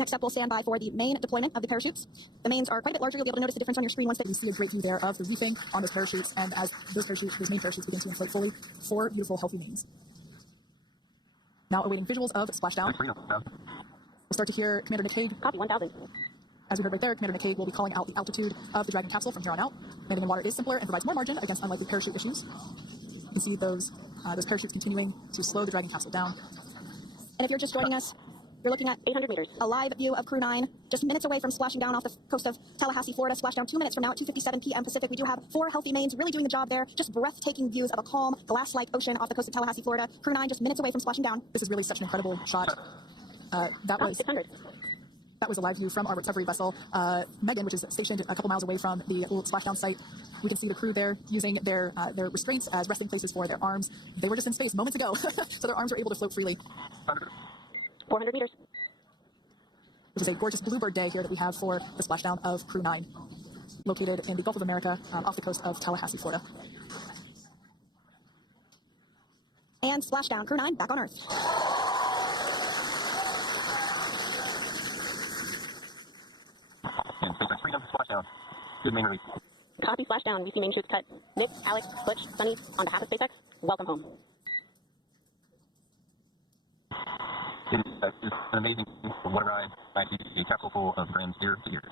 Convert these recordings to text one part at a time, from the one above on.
Next up, we'll stand by for the main deployment of the parachutes. The mains are quite a bit larger. You'll be able to notice the difference on your screen once you see a great view there of the reefing on those parachutes. And as those main parachutes begin to inflate fully, 4 beautiful, healthy mains. Now awaiting visuals of splashdown. We'll start to hear Commander Nick Hague. Copy, 1000. As we heard right there, Commander Nick Hague will be calling out the altitude of the Dragon capsule from here on out. Landing in water is simpler and provides more margin against unlikely parachute issues. You can see those parachutes continuing to slow the Dragon capsule down. And if you're just joining us, you're looking at 800 meters. A live view of Crew 9, just minutes away from splashing down off the coast of Tallahassee, Florida. Splashdown 2 minutes from now at 2:57 p.m. Pacific. We do have 4 healthy mains really doing the job there. Just breathtaking views of a calm, glass-like ocean off the coast of Tallahassee, Florida. Crew 9 just minutes away from splashing down. This is really such an incredible shot. That was a live view from our recovery vessel, Megan, which is stationed a couple miles away from the splashdown site. We can see the crew there using their restraints as resting places for their arms. They were just in space moments ago, so their arms were able to float freely. 400 meters. Which is a gorgeous bluebird day here that we have for the splashdown of Crew 9, located in the Gulf of America off the coast of Tallahassee, Florida. And splashdown, Crew 9 back on Earth. And SpaceX Freedom, splashdown. Good main release. Copy, splashdown. We see main chutes cut. Nick, Alex, Butch, Sunny, on behalf of SpaceX, welcome home. It's an amazing water ride. I see a capsule full of friends ear to ear.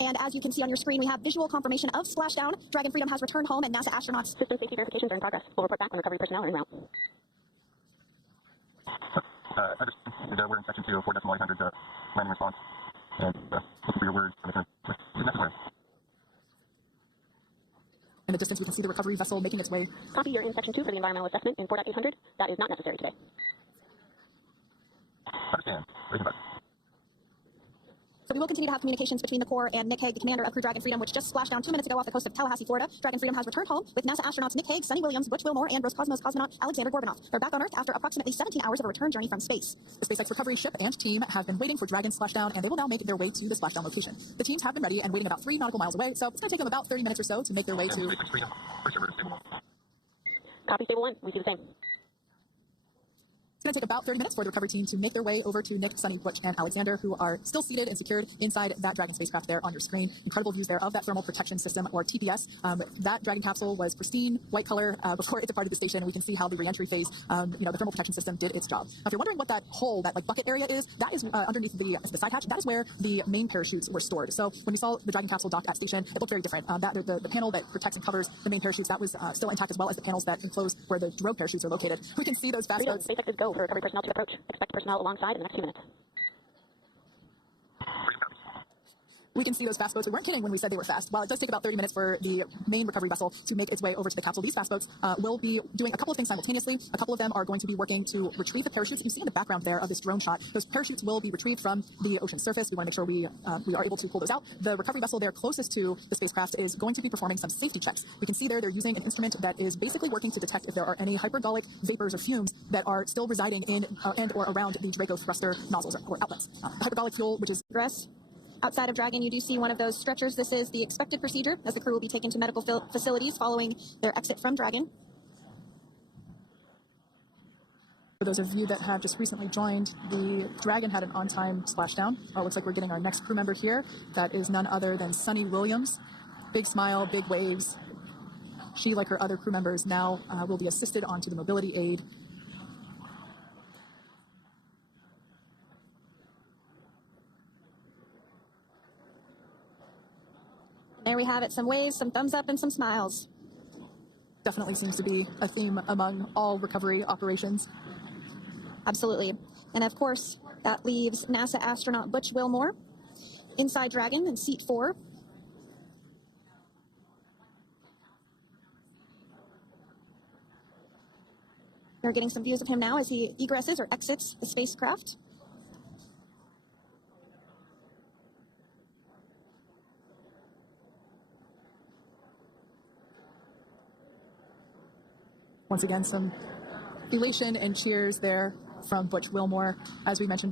And as you can see on your screen, we have visual confirmation of splashdown. Dragon Freedom has returned home, and NASA astronauts. System safety verifications are in progress. We'll report back when recovery personnel are en route. We're in section 2 of 4.800 landing response. And looking for your words. In the distance, we can see the recovery vessel making its way. Copy, you're in section 2 for the environmental assessment in 4.800. That is not necessary today. Understand. So we will continue to have communications between the Corps and Nick Hague, the commander of Crew Dragon Freedom, which just splashed down 2 minutes ago off the coast of Tallahassee, Florida. Dragon Freedom has returned home with NASA astronauts Nick Hague, Sunita Williams, Butch Wilmore, and Roscosmos cosmonaut Alexander Gorbunoff. They're back on Earth after approximately 17 hours of a return journey from space. The SpaceX recovery ship and team have been waiting for Dragon's splashdown, and they will now make their way to the splashdown location. The teams have been ready and waiting about 3 nautical miles away, so it's going to take them about 30 minutes or so to make their way to... Copy, stable 1. We see the same. It's going to take about 30 minutes for the recovery team to make their way over to Nick, Sunny, Butch, and Alexander, who are still seated and secured inside that Dragon spacecraft there on your screen. Incredible views there of that thermal protection system, or TPS. That Dragon capsule was pristine, white color before it departed the station. We can see how the reentry phase, the thermal protection system did its job. Now, if you're wondering what that hole, that bucket area is, that is underneath the side hatch. That is where the main parachutes were stored. So when we saw the Dragon capsule docked at station, it looked very different. The panel that protects and covers the main parachutes, that was still intact, as well as the panels that enclose where the drogue parachutes are located. We can see those fast boats. SpaceX is go for recovery personnel to approach. Expect personnel alongside in the next few minutes. We can see those fast boats. We weren't kidding when we said they were fast. While it does take about 30 minutes for the main recovery vessel to make its way over to the capsule, these fast boats will be doing a couple of things simultaneously. A couple of them are going to be working to retrieve the parachutes. You see in the background there of this drone shot, those parachutes will be retrieved from the ocean surface. We want to make sure we are able to pull those out. The recovery vessel there closest to the spacecraft is going to be performing some safety checks. We can see there they're using an instrument that is basically working to detect if there are any hypergolic vapors or fumes that are still residing in and or around the Draco thruster nozzles or outlets. The hypergolic fuel, which is outside of Dragon, you do see one of those stretchers. This is the expected procedure as the crew will be taken to medical facilities following their exit from Dragon. For those of you that have just recently joined, the Dragon had an on-time splashdown. Looks like we're getting our next crew member here. That is none other than Sunita Williams. Big smile, big waves. She, like her other crew members, now will be assisted onto the mobility aid. There we have it, some waves, some thumbs up, and some smiles. Definitely seems to be a theme among all recovery operations. Absolutely. And of course, that leaves NASA astronaut Butch Wilmore inside Dragon in seat 4. We're getting some views of him now as he egresses or exits the spacecraft. Once again, some elation and cheers there from Butch Wilmore, as we mentioned.